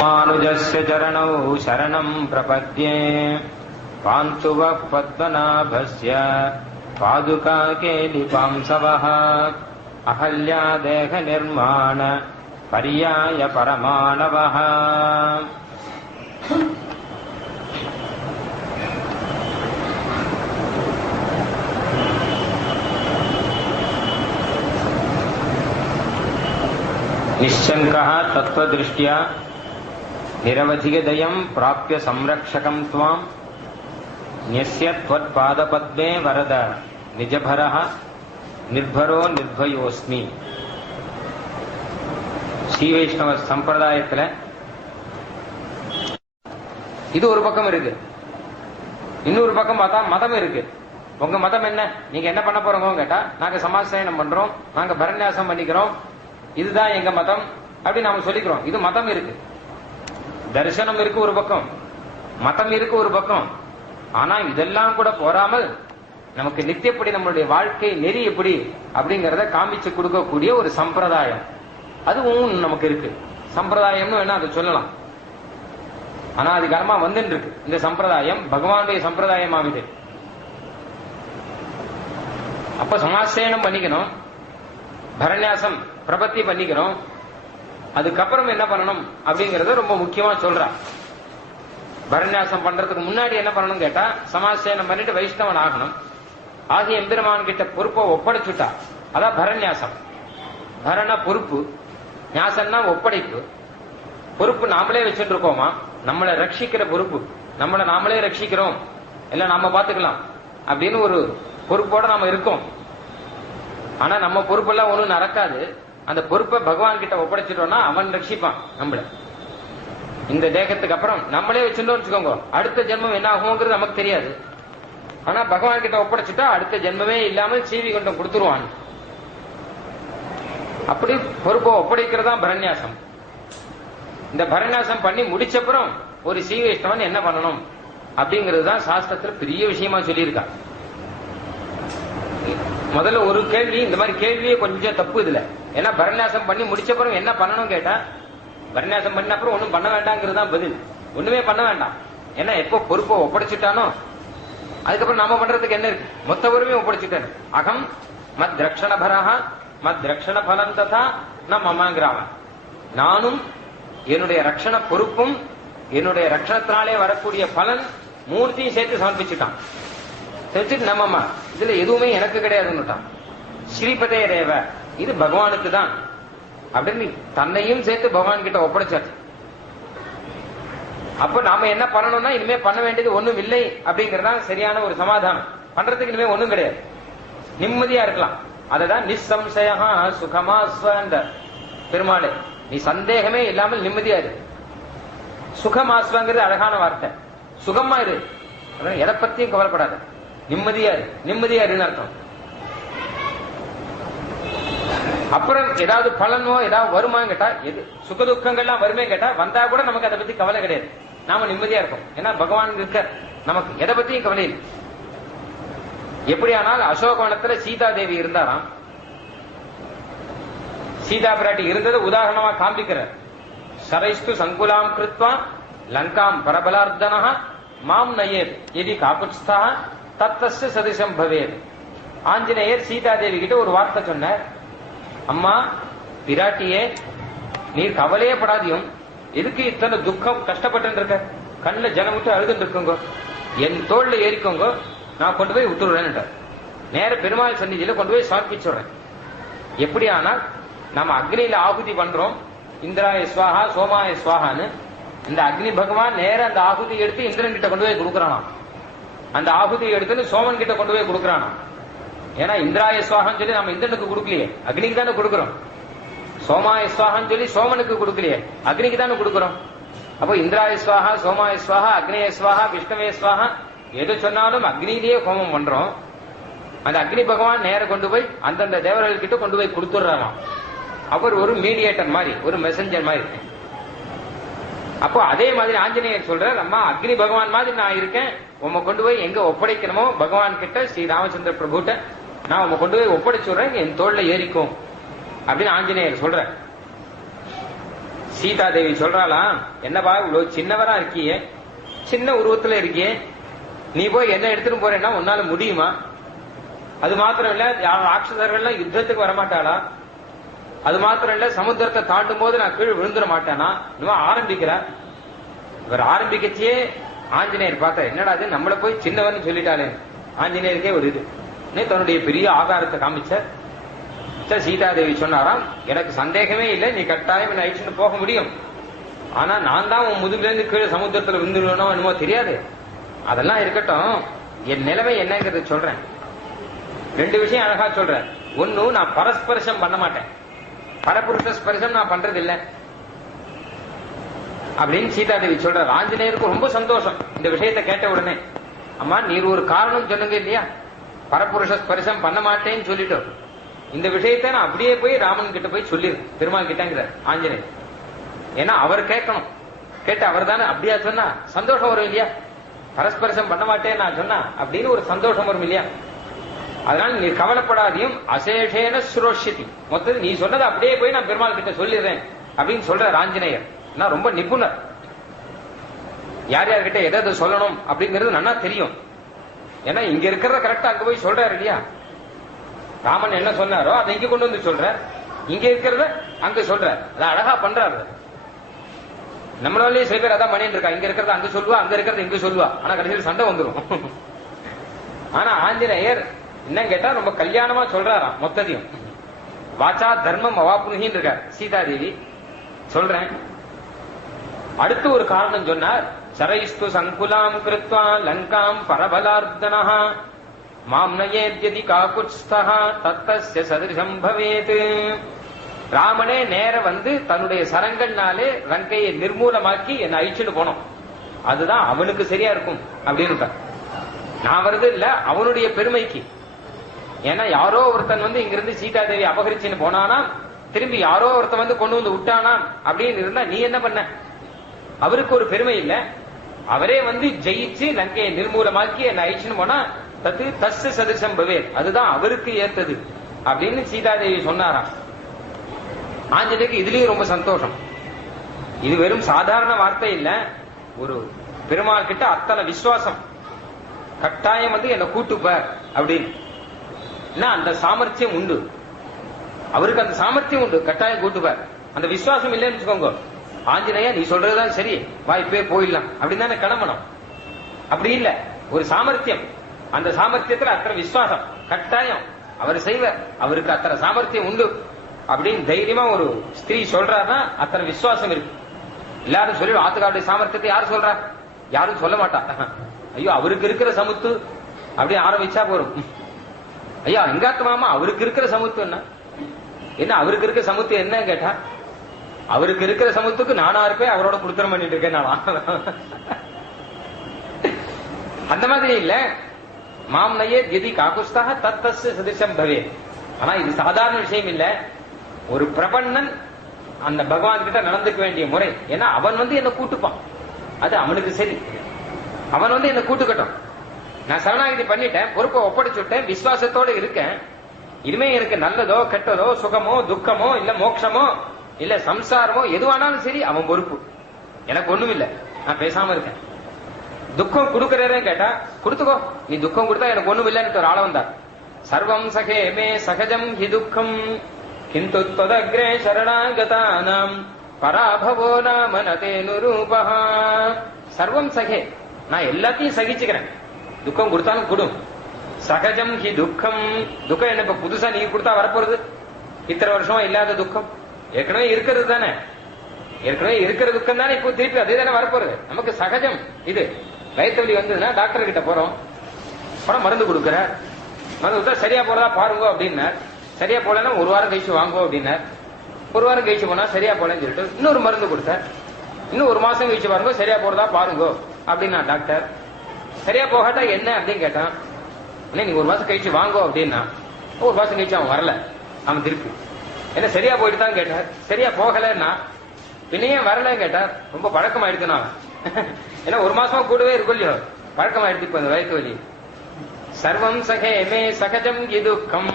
रामानुजस्य चरणौ शरणं प्रपद्ये पान्तु वः पद्मनाभस्य पादुकाके लिपांसवः अहल्यादेह निर्माण पर्याय परमाणवः निश्शङ्कः तत्त्वदृष्ट्या निरवधिगदयं प्राप्य संरक्षकं त्वां न्यस्य त्वत्पादपद्मे वरद निजभरः निर्भरो निर्भयोस्मि. ஸ்ரீ வைஷ்ணவ சம்பிரதாயத்துல இது ஒரு பக்கம் இருக்கு. இன்னொரு பக்கம் பார்த்தா மதம் இருக்கு. உங்க மதம் என்ன, நீங்க என்ன பண்ண போறோங்க கேட்டா, நாங்க சமாசயனம் பண்றோம், நாங்க பரநியாசம் பண்ணிக்கிறோம், இதுதான் எங்க மதம் அப்படி நாம சொல்லிக்கிறோம். இது மதம் இருக்கு. தரிசனம் இருக்கு ஒரு பக்கம், மதம் இருக்கு ஒரு பக்கம். ஆனா இதெல்லாம் கூட போராமல் நமக்கு நித்தியப்படி நம்மளுடைய வாழ்க்கை நெறி எப்படி அப்படிங்கறத காமிச்சு கொடுக்கக்கூடிய ஒரு சம்பிரதாயம் அதுவும் நமக்கு இருக்கு. சம்பிரதாயம்னு வேணா அதை சொல்லலாம். ஆனா அது காலமா வந்துட்டு இருக்கு இந்த சம்பிரதாயம், பகவானுடைய சம்பிரதாயமாகுது. அப்ப சமாசயனம் பண்ணிக்கணும், பரநியாசம் பிரபத்தி பண்ணிக்கிறோம். அதுக்கப்புறம் என்ன பண்ணணும் அப்படிங்கறத ரொம்ப முக்கியமா சொல்றா. பரநியாசம் பண்றதுக்கு முன்னாடி என்ன பண்ணணும் கேட்டா, சமாசயனம் பண்ணிட்டு வைஷ்ணவன் ஆகணும். ஆகிய எம்பெருமான் கிட்ட பொறுப்பை ஒப்படைச்சுட்டா அதான் பரநியாசம். பரண பொறுப்பு, ஞாசம்னா ஒப்படைப்பு. பொறுப்பு நாமளே வச்சுட்டு இருக்கோமா, நம்மளை ரட்சிக்கிற பொறுப்பு, நம்மளை நாமளே ரட்சிக்கிறோம், எல்லாம் நாம பாத்துக்கலாம் அப்படின்னு ஒரு பொறுப்போட நாம இருக்கோம். ஆனா நம்ம பொறுப்பெல்லாம் ஒண்ணும் நடக்காது. அந்த பொறுப்பை பகவான் கிட்ட ஒப்படைச்சிட்டோம்னா அவன் ரட்சிப்பான் நம்மள. இந்த தேகத்துக்கு அப்புறம் நம்மளே வச்சுட்டோம் வச்சுக்கோங்க, அடுத்த ஜென்மம் என்ன ஆகுங்கிறது நமக்கு தெரியாது. ஆனா பகவான் கிட்ட ஒப்படைச்சுட்டா அடுத்த ஜென்மமே இல்லாமல் சீவி கொண்டம் கொடுத்துருவான். அப்படி பொறுப்பை ஒப்படைக்கிறதா பரநியாசம். இந்த பரநியாசம் பண்ணி முடிச்சப்புறம் ஒரு ஸ்ரீ வைஷ்ணவன் என்ன பண்ணணும் அப்படிங்கிறது தான் சாஸ்திரத்துல பெரிய விஷயமா சொல்லியிருக்கா. முதல்ல ஒரு கேள்வி, இந்த மாதிரி கேள்வியே கொஞ்சம் தப்பு இதுல. ஏன்னா பரநியாசம் பண்ணி முடிச்சப்புறம் என்ன பண்ணணும் கேட்டா, பரநியாசம் பண்ண அப்புறம் ஒண்ணும் பண்ண வேண்டாங்கிறது தான் பதில். ஒண்ணுமே பண்ண வேண்டாம். ஏன்னா எப்போ பொறுப்பை ஒப்படைச்சுட்டானோ அதுக்கப்புறம் நாம பண்றதுக்கு என்ன இருக்கு, மொத்த பொறுப்பையும் ஒப்படைச்சுட்டேன். அகம் மத் ரக்ஷண பரஹா மத் ரக்ஷண பலம் ததா ந மமங்கிறாம. நானும் என்னுடைய ரக்ஷண பொறுப்பும் என்னுடைய ரக்ஷணத்தினாலே வரக்கூடிய பலன் மூர்த்தியும் சேர்த்து சமர்ப்பிச்சுட்டான். சேர்த்துட்டு நம்மம்மா இதுல எதுவுமே எனக்கு கிடையாதுன்னுட்டான். ஸ்ரீபதே ரேவ, இது பகவானுக்கு தான் அப்படின்னு தன்னையும் சேர்த்து பகவான் கிட்ட ஒப்படைச்சாச்சு. அப்ப நாம என்ன பண்ணணும்னா, இனிமே பண்ண வேண்டியது ஒண்ணும் இல்லை அப்படிங்கறதா சரியான ஒரு சமாதானம். பண்றதுக்கு இனிமே ஒண்ணும் கிடையாது, நிம்மதியா இருக்கலாம். அததான் நிசம்சயா சுகமாஸ்வ பெருமாளே, நீ சந்தேகமே இல்லாமல் நிம்மதியா இரு. சுகமாஸ்வங்கிறது அழகான வார்த்தை. சுகமா இரு, எதை பத்தியும் கவலைப்படாத, நிம்மதியா இரு. நிம்மதியா இருன்னு அர்த்தம். அப்புறம் ஏதாவது பலனோ ஏதாவது வருமான்னு கேட்டா, எது சுக துக்கங்கள்லாம் வருமே கேட்டா, வந்தா கூட நமக்கு அதை பத்தி கவலை கிடையாது. நாம நிம்மதியா இருக்கோம். ஏன்னா பகவான் இருக்க, நமக்கு எதை பத்தியும் கவலை இல்லை. எப்படியானால் அசோகவனத்துல சீதா தேவி இருந்தாராம். சீதா பிராட்டி இருந்தது உதாரணமா காண்பிக்கிறார். சரைஸ்து சங்குலாம் கிருத்வா லங்காம் பரபலார்த்தனஹ மாம் நயேத் எதி காபுஸ்தா தத்தஸ்ய சதிசம் பவேத். ஆஞ்சநேயர் சீதா தேவி கிட்ட ஒரு வார்த்தை சொன்னார். அம்மா பிராட்டியே, நீர் கவலையே படாதியும், எதுக்கு இத்தனை துக்கம் கஷ்டப்பட்டு இருக்க, கண்ணுல ஜனம் விட்டு அழுதுட்டு இருக்குங்க, என் தோல்ல ஏறிக்கோங்க, நான் கொண்டு போய் விட்டுருவேன். நேர பெருமாள் சந்நிதியில கொண்டு போய் சமர்ப்பிச்சுடுறேன். எப்படி ஆனால் நம்ம அக்னியில ஆகுதி பண்றோம், இந்திராய ஸ்வாஹா சோமாய ஸ்வாஹான்னு. இந்த அக்னி பகவான் நேர அந்த ஆகுதி எடுத்து இந்திரன் கிட்ட கொண்டு போய் கொடுக்கறானாம். அந்த ஆகுதியை எடுத்து சோமன் கிட்ட கொண்டு போய் கொடுக்கறானாம். ஏன்னா இந்திராய ஸ்வாகான்னு சொல்லி நம்ம இந்திரனுக்கு கொடுக்கலையே, அக்னிக்கு தானே கொடுக்கிறோம். சோமாய ஸ்வாகான்னு சொல்லி சோமனுக்கு கொடுக்கலையே, அக்னிக்கு தானே கொடுக்கிறோம். அப்போ இந்திராய ஸ்வாஹா சோமாய ஸ்வாஹா அக்னேய ஸ்வாஹா விஷ்ணவே ஸ்வாஹா எது சொன்னாலும் அக்னியிலேயே ஹோமம் பண்றோம். அந்த அக்னி பகவான் நேர கொண்டு போய் அந்தந்த தேவர்கள் கிட்ட கொண்டு போய் கொடுத்துடுறாராம். அவர் ஒரு மீடியேட்டர் மாதிரி, ஒரு மெசஞ்சர் மாதிரி. அப்போ அதே மாதிரி ஆஞ்சநேயர் சொல்ற, நம்ம அக்னி பகவான் மாதிரி நான் இருக்கேன், உங்க கொண்டு போய் எங்க ஒப்படைக்கணுமோ பகவான் கிட்ட ஸ்ரீ ராமச்சந்திர பிரபுட்ட நான் உங்க கொண்டு போய் ஒப்படைச்சுடுறேன், என் தோல்ல ஏறிக்கும் அப்படின்னு ஆஞ்சநேயர் சொல்ற. சீதா தேவி சொல்றாளாம், என்னப்பா இவ்வளவு சின்னவரா இருக்கியே, சின்ன உருவத்துல இருக்கியே, நீ போய் என்ன எடுத்துட்டு போறேன்னா உன்னால முடியுமா? அது மாத்திரம் இல்ல, ராட்சசர்கள்லாம் யுத்தத்துக்கு வரமாட்டாளா? அது மாத்திரம் இல்ல, சமுத்திரத்தை தாண்டும் போது நான் கீழே விழுந்துட மாட்டேனா? இன்னும் ஆரம்பிக்கிறார். இவர் ஆரம்பிக்கச்சே ஆஞ்சநேயர் பார்த்தார், என்னடா அது நம்மள போய் சின்னவன்னு சொல்லிட்டாளே. ஆஞ்சநேயருக்கே ஒரு இது தன்னுடைய பெரிய ஆகாரத்தை காமிச்சார். சீதாதேவி சொன்னாராம், எனக்கு சந்தேகமே இல்லை, நீ கட்டாயம் என்ன அழிச்சுட்டு போக முடியும். ஆனா நான் தான் உன் முதுகுல இருந்து கீழே சமுத்திரத்துல விழுந்துடனோ என்னமோ தெரியாது. அதெல்லாம் இருக்கட்டும், என் நிலைமை என்னங்கிறது சொல்றேன். ரெண்டு விஷயம் அழகா சொல்றேன். ஒன்னு, நான் பரஸ்பரிசம் பண்ண மாட்டேன், பரபுருஷ ஸ்பரிசம் நான் பண்றது இல்லை அப்படின்னு சீதாதேவி சொல்ற. ஆஞ்சநேயருக்கு ரொம்ப சந்தோஷம் இந்த விஷயத்தை கேட்ட உடனே. அம்மா நீர் ஒரு காரணம் சொல்லுங்க இல்லையா, பரபுருஷ ஸ்பரிசம் பண்ண மாட்டேன்னு சொல்லிட்டோம். இந்த விஷயத்தை நான் அப்படியே போய் ராமன் கிட்ட போய் சொல்லிரு, பெருமாள் கிட்டங்கிற ஆஞ்சநேயர். ஏன்னா அவர் கேட்கணும், கேட்டு அவர் தானே அப்படியா சொன்னா சந்தோஷம் வரும் இல்லையா. பரஸ்பரிசம் பண்ண மாட்டேன்னு நான் சொன்னா அப்படின்னு ஒரு சந்தோஷம் வரும் இல்லையா. அதனால நீ கவலைப்படாதையும் அசேஷேன சுரோஷிதி, மொத்தத்தில் நீ சொன்னதை அப்படியே போய் நான் பெருமாள் கிட்ட சொல்லிடுறேன் அப்படின்னு சொல்ற ஆஞ்சநேயர். நான் ரொம்ப நிபுணர், யார் யார்கிட்ட எதை சொல்லணும் அப்படிங்கிறது நல்லா தெரியும். ஏன்னா இங்க இருக்கிறத கரெக்டா அங்க போய் சொல்றாரு இல்லையா. ராமன் என்ன சொன்னாரோ அதை இங்க கொண்டு வந்து சொல்ற, இங்க இருக்கிறத அங்க சொல்ற, அதை அழகா பண்றாரு. நம்மளாலேயே சில பேர் அதான் பண்ணிட்டு இருக்கா, இங்க இருக்கிறத அங்க சொல்லுவா, அங்க இருக்கிறத இங்க சொல்லுவா, ஆனா கடைசியில் சண்டை வந்துடும். ஆனா ஆஞ்சநேயர் என்ன கேட்டா ரொம்ப கல்யாணமா சொல்றாராம் மொத்தத்தையும். வாச்சா தர்மம் அவாப்புனுகின்னு இருக்கார். சீதாதேவி சொல்றேன். அடுத்து ஒரு காரணம் சொன்னார். சரைஸ்து சங்குலாம் கிருத்வா லங்காம் பரபலார்த்தனா மாம் நயேத்யதி காகுத்ஸ்தஹ தத்தஸ்ய சதிருஷம் பவேத். ராமனே நேர வந்து தன்னுடைய சரங்கள்னாலே லங்கையை நிர்மூலமாக்கி என்னை அழிச்சுட்டு போனோம், அதுதான் அவனுக்கு சரியா இருக்கும் அப்படின்னு. நான் வருது இல்ல அவனுடைய பெருமைக்கு. ஏன்னா யாரோ ஒருத்தன் வந்து இங்கிருந்து சீதாதேவி அபகரிச்சுன்னு போனானா, திரும்பி யாரோ ஒருத்தன் வந்து கொண்டு வந்து விட்டானா அப்படின்னு இருந்தா நீ என்ன பண்ண? அவருக்கு ஒரு பெருமை இல்ல, அவரே வந்து ஜெயிச்சு லங்கையை நிர்மூலமாக்கி என்ன அழிச்சுன்னு போனா தத்து தஸ் சதிர்ஷம் பவே, அதுதான் அவருக்கு ஏத்தது அப்படின்னு சீதாதேவி சொன்னாராம். ஆஞ்சநேயருக்கு இதுலயும் ரொம்ப சந்தோஷம். இது வெறும் சாதாரண வார்த்தை இல்ல, ஒரு பெருமாள் கிட்ட அத்தனை விசுவாசம். கட்டாயம் வந்து என்ன கூட்டுப்பார் அப்படின்னு அந்த சாமர்த்தியம் உண்டு, அவருக்கு அந்த சாமர்த்தியம் உண்டு, கட்டாயம் கூட்டுப்பார். அந்த விசுவாசம் இல்லைன்னு வச்சுக்கோங்க, ஆஞ்சநேயா நீ சொல்றதுதான் சரி, வா இப்பே போயிடலாம் அப்படின்னு தானே கிளம்பணும். அப்படி இல்ல, ஒரு சாமர்த்தியம், அந்த சாமர்த்தியத்துல அத்தனை விசுவாசம், கட்டாயம் அவர் செய்வார், அவருக்கு அத்தனை சாமர்த்தியம் உண்டு அப்படின்னு தைரியமா ஒரு ஸ்திரீ சொல்றாருன்னா அத்தனை விசுவாசம் இருக்கு. எல்லாரும் சொல்லி ஆத்துக்காருடைய சாமர்த்தியத்தை யாரும் சொல்றா? யாரும் சொல்ல மாட்டா. ஐயோ அவருக்கு இருக்கிற சமுத்து அப்படி ஆரம்பிச்சா போறோம். ஐயா எங்காத்து மாமா அவருக்கு இருக்கிற சமுத்து என்ன அவருக்கு இருக்கிற சமுத்து என்ன கேட்டா, அவருக்கு இருக்கிற சமுத்துக்கு நானா இருப்பேன், அவரோட குடுத்தனம் பண்ணிட்டு இருக்கேன் நான். அந்த மாதிரி இல்ல, மாம் நயே எதி காகுஸ்தாக தத்தஸ் சதிர்ஷம் பவே. ஆனா இது சாதாரண விஷயம் இல்ல, ஒரு பிரபன்னன் அந்த பகவான் கிட்ட நடந்துக்க வேண்டிய முறை. ஏன்னா அவன் வந்து என்ன கூட்டுப்பான், அது அவனுக்கு சரி, அவன் வந்து என்ன கூட்டுக்கட்டும். நான் சரணாகதி பண்ணிட்டேன், பொறுப்பை ஒப்படைச்சுட்டேன், விசுவாசத்தோட இருக்கேன். இனிமே எனக்கு நல்லதோ கெட்டதோ சுகமோ துக்கமோ இல்ல மோட்சமோ இல்ல சம்சாரமோ எதுவானாலும் சரி அவன் பொறுப்பு, எனக்கு ஒண்ணும் இல்ல, நான் பேசாம இருக்கேன். துக்கம் கொடுக்கறேன்னு கேட்டா கொடுத்துக்கோ, நீ துக்கம் கொடுத்தா எனக்கு ஒண்ணும் இல்லைன்னு ஒரு ஆள வந்தார். சர்வம் சகே மே சகஜம் ஹி துக்கம் கிந்து தொதக்ரே சரணாகதானாம் பராபவோ நாம நதேனுரூபஹ. சர்வம் சகே, நான் எல்லாத்தையும் சகிச்சுக்கிறேன், துக்கம் கொடுத்தாலும் கொடும். சகஜம் ஹி துக்கம், துக்கம் என்ன இப்ப புதுசா நீ கொடுத்தா வரப்போறது? இத்தனை வருஷமா இல்லாத துக்கம் ஏற்கனவே இருக்கிறது தானே. ஏற்கனவே இருக்கிற துக்கம் தானே இப்போ திருப்பி அதே தானே வரப்போறது. நமக்கு சகஜம் இது. வயிற்று வலி வந்ததுன்னா டாக்டர் கிட்ட போறோம், பணம் மருந்து கொடுக்குற, மருந்து கொடுத்தா சரியா போறதா பாருங்க அப்படின்னார். சரியா போலன்னா ஒரு வாரம் கழிச்சு வாங்குவோம் அப்படின்னார். ஒரு வாரம் கழிச்சு போனா சரியா போலன்னு சொல்லிட்டு இன்னொரு மருந்து கொடுத்தார். இன்னும் ஒரு மாசம் கழிச்சு பாருங்க சரியா போறதா பாருங்க அப்படின்னா டாக்டர். சரியா போகாட்டா என்ன அப்படின்னு கேட்டான். நீங்க ஒரு மாசம் கழிச்சு வாங்கோ அப்படின்னா ஒரு மாசம் கழிச்சு அவன் வரல. அவன் திருப்பி என்ன சரியா போயிட்டு தான் கேட்டார். சரியா போகலன்னா பின்னையே வரலன்னு கேட்டார். ரொம்ப பழக்கமாயிடுச்சுன்னா ஏன்னா ஒரு மாசமா கூடவே இருக்கும் இல்லையோ, பழக்கமாயிடுச்சு இப்ப இந்த வயிற்று வலி. சர்வம் சகேமே சகஜம் எதுக்கம்,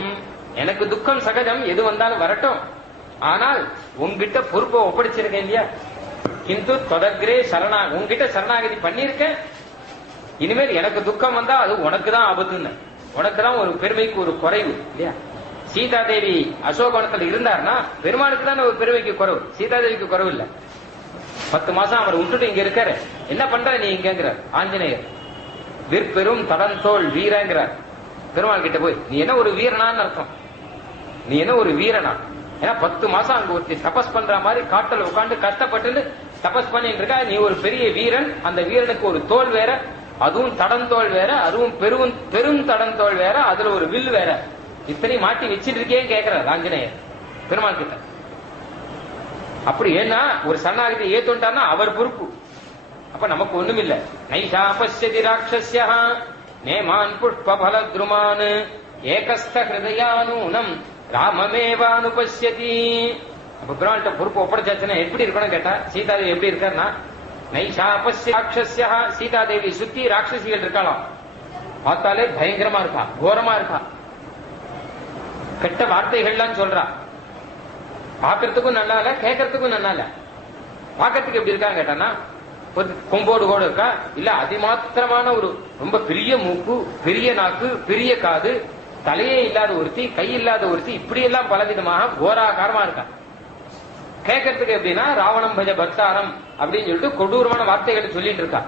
எனக்கு துக்கம் சகஜம், எது வந்தாலும் வரட்டும். ஆனால் உங்ககிட்ட பொறுப்பை ஒப்படைச்சிருக்கேன் இல்லையா, கிந்து தொடர்கிறே சரணா, உங்ககிட்ட சரணாகதி பண்ணிருக்கேன். இனிமேல் எனக்கு துக்கம் வந்தா அது உனக்கு தான் ஆபத்துன்னு, உனக்கு தான் ஒரு பெருமைக்கு ஒரு குறைவு இல்லையா. சீதாதேவி அசோகவனத்தில் இருந்தார்னா பெருமாளுக்கு தான் ஒரு பெருமைக்கு குறைவு, சீதாதேவிக்கு குறைவு இல்ல. 10 மாசம் அவர் விட்டுட்டு இங்க இருக்காரு. என்ன பண்ற நீ இங்கிறார் ஆஞ்சநேயர். விற்பெரும் தடந்தோள் வீரங்கிறார் பெருமாள் கிட்ட போய். நீ என்ன ஒரு வீரனான்னு அர்த்தம், நீ என்ன ஒரு வீரனா. ஏன்னா 10 மாசம் அங்க ஒருத்தி தபஸ் பண்ற மாதிரி காட்டல உட்காந்து கஷ்டப்பட்டு தபஸ் பண்ணிட்டு இருக்கா. நீ ஒரு பெரிய வீரன், அந்த வீரனுக்கு ஒரு தோல் வேற, அதுவும் தடந்தோள் வேற, அதுவும் பெரும் தடந்தோள் வேற, அதுல ஒரு வில் வேற, இத்தனை மாட்டி வச்சிட்டு இருக்கேன்னு கேட்கிறார் ஆஞ்சநேயர் பெருமாள் கிட்ட. அப்படி ஏன்னா ஒரு சரணாகதி ஏத்துட்டார்னா அவர் பொறுப்பு. அப்ப நமக்கு ஒண்ணும் இல்ல. நைஷா பஷ்யதி ராட்சஸ்யா நேமான் புஷ்ப பலத்ருமான் ஏகஸ்த ஹிருதயானூனம் ராமமேவானுபஷ்யதி. அப்ப பெருமாள்கிட்ட பொறுப்பு ஒப்படைச்சாச்சுன்னா எப்படி இருக்கணும் கேட்டா, சீதாதேவி எப்படி இருக்காருன்னா நைஷா பஷ்ய ராட்சஸ்யா, சீதாதேவி சுத்தி ராட்சசிகள் இருக்கலாம். பார்த்தாலே பயங்கரமா இருக்கா, கோரமா இருக்கா, கெட்ட வார்த்தைகள்லாம் சொல்றா. பாக்கிறதுக்கும் நல்லா இல்ல, கேட்கறதுக்கும் நல்லா இல்ல. பாக்கிறதுக்கு எப்படி இருக்கான்னு கேட்டானா ஒரு கொம்போடு கூட இருக்கா, இல்ல அதிமாத்திரமான ஒரு ரொம்ப பெரிய மூக்கு, பெரிய நாக்கு, பெரிய காது, தலையே இல்லாத ஒருத்தி, கை இல்லாத ஒருத்தி, இப்படி எல்லாம் பலவிதமாக கோராகாரமா இருக்கா. கேட்கறதுக்கு எப்படின்னா ராவணம் பஜ பக்தாரம் அப்படின்னு சொல்லிட்டு கொடூரமான வார்த்தைகளை சொல்லிட்டு இருக்கா.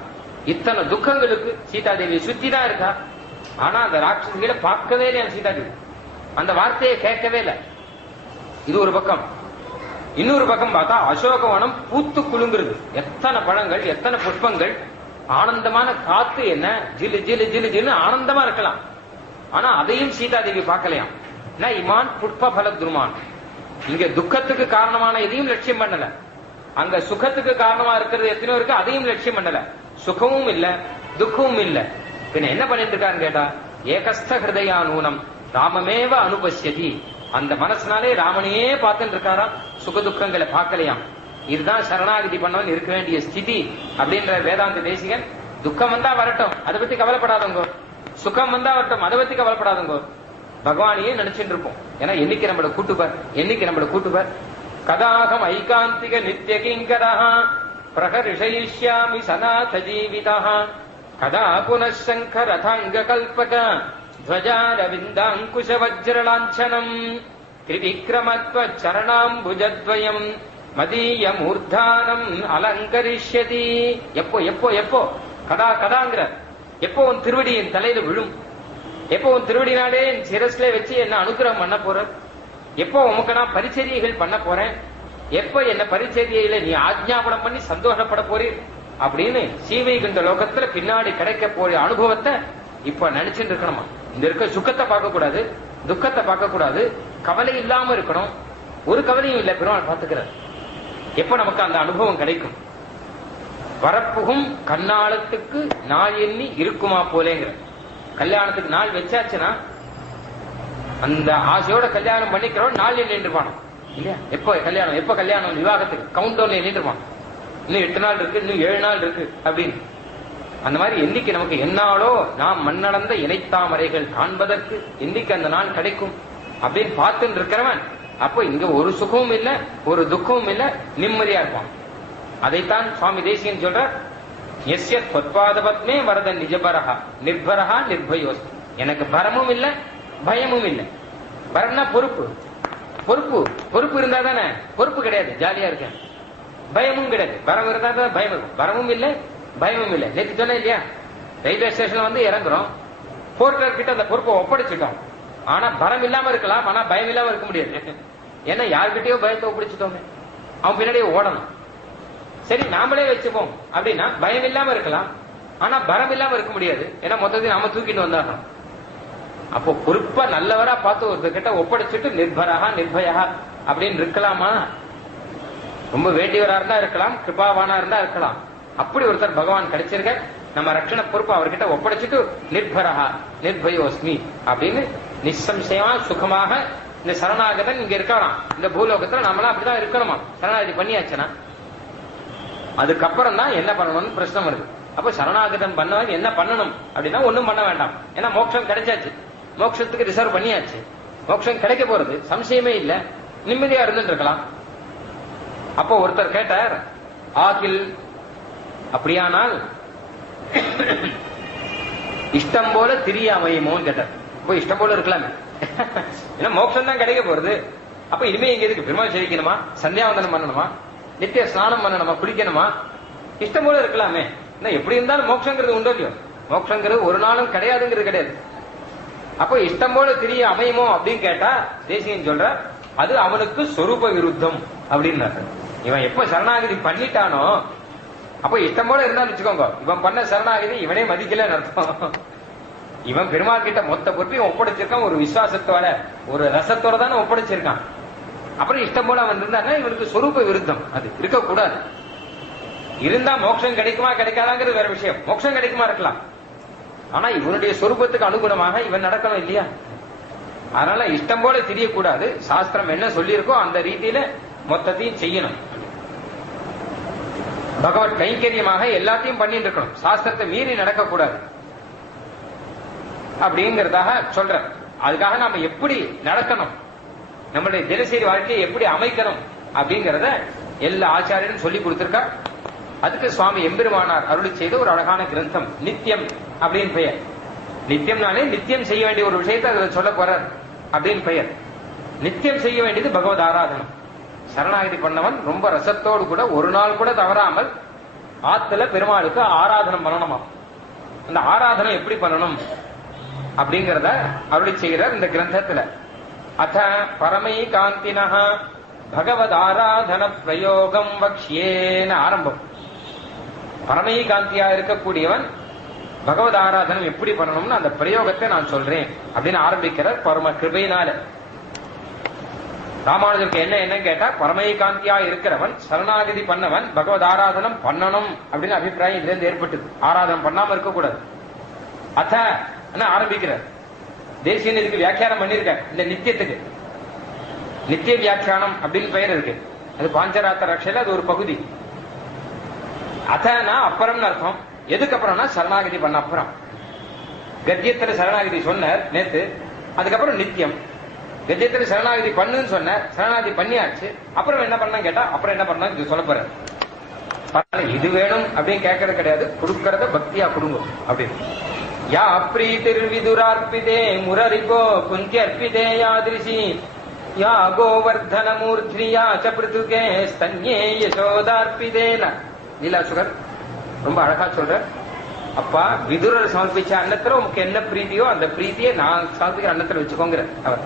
இத்தனை துக்கங்களுக்கு சீதாதேவி சுத்தி தான் இருக்கா. ஆனா அந்த ராட்சசிகளை பார்க்கவே இல்லையா சீதாதேவி, அந்த வார்த்தையை கேட்கவே இல்லை. இது ஒரு பக்கம். இன்னொரு பக்கம் பார்த்தா அசோகவனம் பூத்து குலுங்குறது, எத்தனை பழங்கள், எத்தனை புஷ்பங்கள், ஆனந்தமான காத்து, என்ன ஜிலு ஜிலு ஜிலு ஜிலு ஆனந்தமா இருக்கலாம். ஆனா அதையும் சீதாதேவி பார்க்கலையாம். இமான் புஷ்ப பலத்ருமான், இங்க துக்கத்துக்கு காரணமான எதையும் லட்சியம் பண்ணல, அங்க சுகத்துக்கு காரணமா இருக்கிறது எத்தனையோ இருக்கு, அதையும் லட்சியம் பண்ணல. சுகமும் இல்ல, துக்கமும் இல்ல. பின்ன என்ன பண்ணிட்டு இருக்கான்னு கேட்டா ஏகஸ்த ஹிருதயானூனம் ராமமேவ அனுபஷ்யதி, அந்த மனசுனாலே ராமனையே பார்த்துட்டு இருக்காராம், சுக துக்கங்களை பார்க்கலையாம். இதுதான் சரணாகதி பண்ணவன் இருக்க வேண்டிய ஸ்திதி அப்படின்ற வேதாந்த தேசிகன். துக்கம் வந்தா வரட்டும், அதை பத்தி கவலைப்படாதவங்க, சுகம் வந்தா வரட்டும், அதை பத்தி கவலைப்படாதவங்க, பகவானையே நினைச்சுட்டு இருப்போம். ஏன்னா என்னைக்கு நம்மள கூட்டுப்பார், என்னைக்கு நம்மள கூட்டுப்பார். கதாகம் ஐகாந்திக நித்திய கிங்கரா பிரகர்ஷயிஷ்யாமி சநாத ஜீவிதா கதா புனசங்க ரதாங்க கல்பக த்வஜாரவிந்தாங்குஷ வஜ்ரலாஞ்சனம் திரிவிக்ரமத்வ சரணாம்புஜத்வயம் மதீய மூர்த்தானம் அலங்கரிஷ்யதி. எப்போ எப்போ எப்போ கதா கதாங்கிற, எப்போ உன் திருவடி என் தலையில விழும், எப்போ உன் திருவடினாலே என் சிரஸ்ல வச்சு என்ன அனுகிரகம் பண்ண போற, எப்போ உமக்கு நான் பரிச்சரியைகள் பண்ண போறேன், எப்ப என்ன பரிச்சரியையில நீ ஆஜ்ஞாபனம் பண்ணி சந்தோஷப்பட போறீர் அப்படின்னு சீவைகுண்ட லோகத்துல பின்னாடி கிடைக்க போற அனுபவத்தை இப்ப நினைச்சுட்டு இருக்கணுமா. இந்த இருக்க சுக்கத்தை பார்க்க கூடாது, துக்கத்தை பார்க்க கூடாது, கவலை இல்லாம இருக்கணும். ஒரு கவலையும் இல்லை, பெருமாள் பார்த்துக்கிறார். எப்ப நமக்கு அந்த அனுபவம் கிடைக்கும், வரப்புகும் கண்ணாளத்துக்கு நாள் எண்ணி இருக்குமா போலேங்கிற. கல்யாணத்துக்கு நாள் வச்சாச்சுன்னா அந்த ஆசையோட கல்யாணம் பண்ணிக்கிறோம், நாள் எண்ணி இருப்பானோ இல்லையா. எப்ப கல்யாணம், எப்ப கல்யாணம், விவாகத்துக்கு கவுண்ட் டவுன்ல எண்ணிட்டு இருப்பான். இன்னும் 8 நாள் இருக்கு, இன்னும் 7 நாள் இருக்கு அப்படின்னு. அந்த மாதிரி என்னைக்கு நமக்கு என்னாலோ நாம் மண்ணளந்த இணைத்தாமரைகள் காண்பதற்கு என்னைக்கு அந்த நாள் கிடைக்கும் அப்படின்னு பார்த்துட்டு இருக்கிறவன், அப்போ இங்க ஒரு சுகமும் இல்ல, ஒரு துக்கமும் இல்ல, நிம்மதியா இருப்பான். அதைத்தான் சுவாமி தேசிகன் சொல்ற, எஸ்ய தொற்பாத பத்மே வரத நிஜபரஹா நிர்பரஹா நிர்பயோஸ்து. எனக்கு பரமும் இல்ல, பயமும் இல்ல. பரம்னா பொறுப்பு, பொறுப்பு பொறுப்பு இருந்தா தானே, பொறுப்பு கிடையாது ஜாலியா இருக்கேன். பயமும் கிடையாது, பரம் இருந்தா தான் பயம் இருக்கும். பரமும் இல்லை, பயமும் இல்லை. நேற்று சொன்னேன் இல்லையா, ரயில்வே ஸ்டேஷன்ல வந்து இறங்குறோம், போர்ட்டர் கிட்ட அந்த பொறுப்பை ஒப்படைச்சிட்டோம். ஆனா பரம் இல்லாம இருக்கலாம், ஆனா பயம் இல்லாம இருக்க முடியாது. ஏன்னா யார்கிட்டயோ பயத்தை ஒப்படைச்சிட்டோமே, அவன் பின்னாடியே ஓடணும். சரி நாமளே வச்சுப்போம் அப்படின்னா பயம் இல்லாம இருக்கலாம், ஆனா பரம் இல்லாம இருக்க முடியாது. ஏன்னா மொத்தத்தையும் நாம தூக்கிட்டு வந்தாகணும். அப்போ பொறுப்பா நல்லவரா பார்த்து ஒருத்தர்கிட்ட ஒப்படைச்சிட்டு நிர்பரா நிர்பயா அப்படின்னு இருக்கலாமா? ரொம்ப வேண்டியவரா இருந்தா இருக்கலாம், கிருபாவானா இருந்தா இருக்கலாம். அப்படி ஒருத்தர் பகவான் கிடைச்சிருக்க, நம்ம ரட்சண பொறுப்பு அவர்கிட்ட ஒப்படைச்சிட்டு நிர்பரா நிர்பயோஸ்மி அப்படின்னு நிசம்சயமா சுகமாக இந்த சரணாகதன் இங்க இருக்கலாம். இந்த பூலோகத்துல நம்மளாம் அப்படிதான் இருக்கணுமா? சரணாகதி பண்ணியாச்சுன்னா அதுக்கப்புறம் தான் என்ன பண்ணணும்னு பிரச்சனை வருது. அப்ப சரணாகதன் பண்ணவன் என்ன பண்ணணும் அப்படின்னா ஒண்ணும் பண்ண வேண்டாம். ஏன்னா மோட்சம் கிடைச்சாச்சு, மோட்சத்துக்கு ரிசர்வ் பண்ணியாச்சு, மோட்சம் கிடைக்க போறது சம்சயமே இல்ல, நிம்மதியா இருந்துட்டு இருக்கலாம். அப்போ ஒருத்தர் கேட்டார், ஆகில் அப்படியானால் இஷ்டம் போல திரிய அமையுமோன்னு கேட்டார். இப்போ இஷ்டம் போல இருக்கலாமே, ஏன்னா மோட்சம் தான் கிடைக்க போறது. அப்ப இனிமே இங்க இருக்கு பெருமாள் சேவிக்கணுமா, சந்தியாவந்தனம் பண்ணணுமா, நித்திய ஸ்நானம் பண்ணணுமா, குளிக்கணுமா, இஷ்டம் போல இருக்கலாமே. எப்படி இருந்தாலும் மோட்சங்கிறது உண்டோ இல்லையோ, மோட்சங்கிறது ஒரு நாளும் கிடையாதுங்கிறது கிடையாது. அப்போ இஷ்டம் போல திரிய அமையுமோ அப்படின்னு கேட்டா தேசிகன் சொல்ற அது அவனுக்கு சொரூப விருத்தம் அப்படின்னு. இவன் எப்ப சரணாகதி பண்ணிட்டானோ அப்ப இஷ்டம் போல இருந்தான்னு வச்சுக்கோங்க, இவன் பண்ண சரணாகதி இவனே மதிக்கலன்னு அர்த்தம். இவன் பெருமாள் கிட்ட மொத்த பொறுப்பையும் ஒப்படைச்சிருக்கான், ஒரு விசுவாசத்தோட ஒரு ரசத்தோட தானே ஒப்படைச்சிருக்கான். அப்புறம் இஷ்டம் போல அவன் இருந்தாங்க, இவனுக்கு சொரூப விருத்தம் அது இருக்கக்கூடாது. இருந்தா மோட்சம் கிடைக்குமா கிடைக்காதாங்கிறது வேற விஷயம், மோட்சம் கிடைக்குமா இருக்கலாம், ஆனா இவனுடைய சொரூபத்துக்கு அனுகுணமாக இவன் நடக்கணும் இல்லையா? அதனால இஷ்டம் போல தெரியக்கூடாது, சாஸ்திரம் என்ன சொல்லியிருக்கோ அந்த ரீதியில மொத்தத்தையும் செய்யணும். பகவத் கைங்கரியமாக எல்லாத்தையும் பண்ணிட்டு இருக்கணும், சாஸ்திரத்தை மீறி நடக்கக்கூடாது அப்படிங்கறதாக சொல்ற. அதுக்காக நாம எப்படி நடக்கணும், நம்மளுடைய தினசரி வாழ்க்கையை எப்படி அமைக்கணும் அப்படிங்கறத எல்லா ஆச்சாரியரும் சொல்லி கொடுத்திருக்கா. அதுக்கு சுவாமி எம்பெருமானார் அருளி செய்த ஒரு அழகான கிரந்தம் நித்தியம் அப்படின்னு பெயர். நித்தியம்னாலே நித்தியம் செய்ய வேண்டிய ஒரு விஷயத்தை அதுல சொல்ல போறார் அப்படின்னு பெயர். நித்தியம் செய்ய வேண்டியது பகவத் ஆராதனம். சரணாகதி பண்ணவன் ரொம்ப ரசத்தோடு கூட ஒரு நாள் கூட தவறாமல் ஆத்துல பெருமாளுக்கு ஆராதனம் பண்ணணுமா. அந்த ஆராதனம் எப்படி பண்ணணும் அப்படிங்கறத அருளி செய்கிறார் இந்த கிரந்தத்துல. அத பரமை காந்தினஹ பகவத் ஆராதன பிரயோகம் வக்ஷ்யேன ஆரம்பம். பரமை காந்தியா இருக்கக்கூடியவன் பகவத் ஆராதனம் எப்படி பண்ணணும்னு அந்த பிரயோகத்தை நான் சொல்றேன் அப்படின்னு ஆரம்பிக்கிறார் பரம கிருபையினால. ராமானுஜருக்கு என்ன கேட்டா, பரமை காந்தியா இருக்கிறவன் சரணாகதி பண்ணவன் பகவத் ஆராதனம் பண்ணணும் அப்படின்னு அபிப்பிராயம் இதுல இருந்து ஏற்பட்டது. ஆராதனம் பண்ணாம இருக்கக்கூடாது. அத ஆரம்பிக்கிறார். தேசியன் இதுக்கு வியாக்கியானம் பண்ணிருக்க. இந்த நித்தியத்துக்கு நித்திய வியாக்கியானம் அப்படின்னு பெயர் இருக்கு. அது பாஞ்சராத்திர ரக்ஷையில அது ஒரு பகுதி. அதனா அப்புறம்னு அர்த்தம். எதுக்கு அப்புறம்னா சரணாகதி பண்ண அப்புறம். கத்தியத்துல சரணாகதி சொன்னார் நேத்து, அதுக்கப்புறம் நித்தியம். கத்தியத்துல சரணாகதி பண்ணுன்னு சொன்னார், சரணாகதி பண்ணியாச்சு, அப்புறம் என்ன பண்ண கேட்டா அப்புறம் என்ன பண்ணா இது சொல்ல போற. இது வேணும் அப்படின்னு கேட்கறது கிடையாது, கொடுக்கறத பக்தியா கொடுங்க அப்படின்னு. யா பிரீதிர் விதுரார்ப்பிதே முரரிகோ குந்தி அர்ப்பிதே யாதிருஷி யா கோவர்தன மூர்த்ரியா சப்ருதுகே ஸ்தன்யே யசோதார்ப்பிதேன. லீலாசுகர் ரொம்ப அழகா சொல்ற. அப்பா விதுரர் சமர்ப்பிச்ச அன்னத்துல உனக்கு என்ன பிரீதியோ அந்த பிரீதியை நான் சமர்ப்பிக்கிற அன்னத்துல வச்சுக்கோங்கிற அவர்.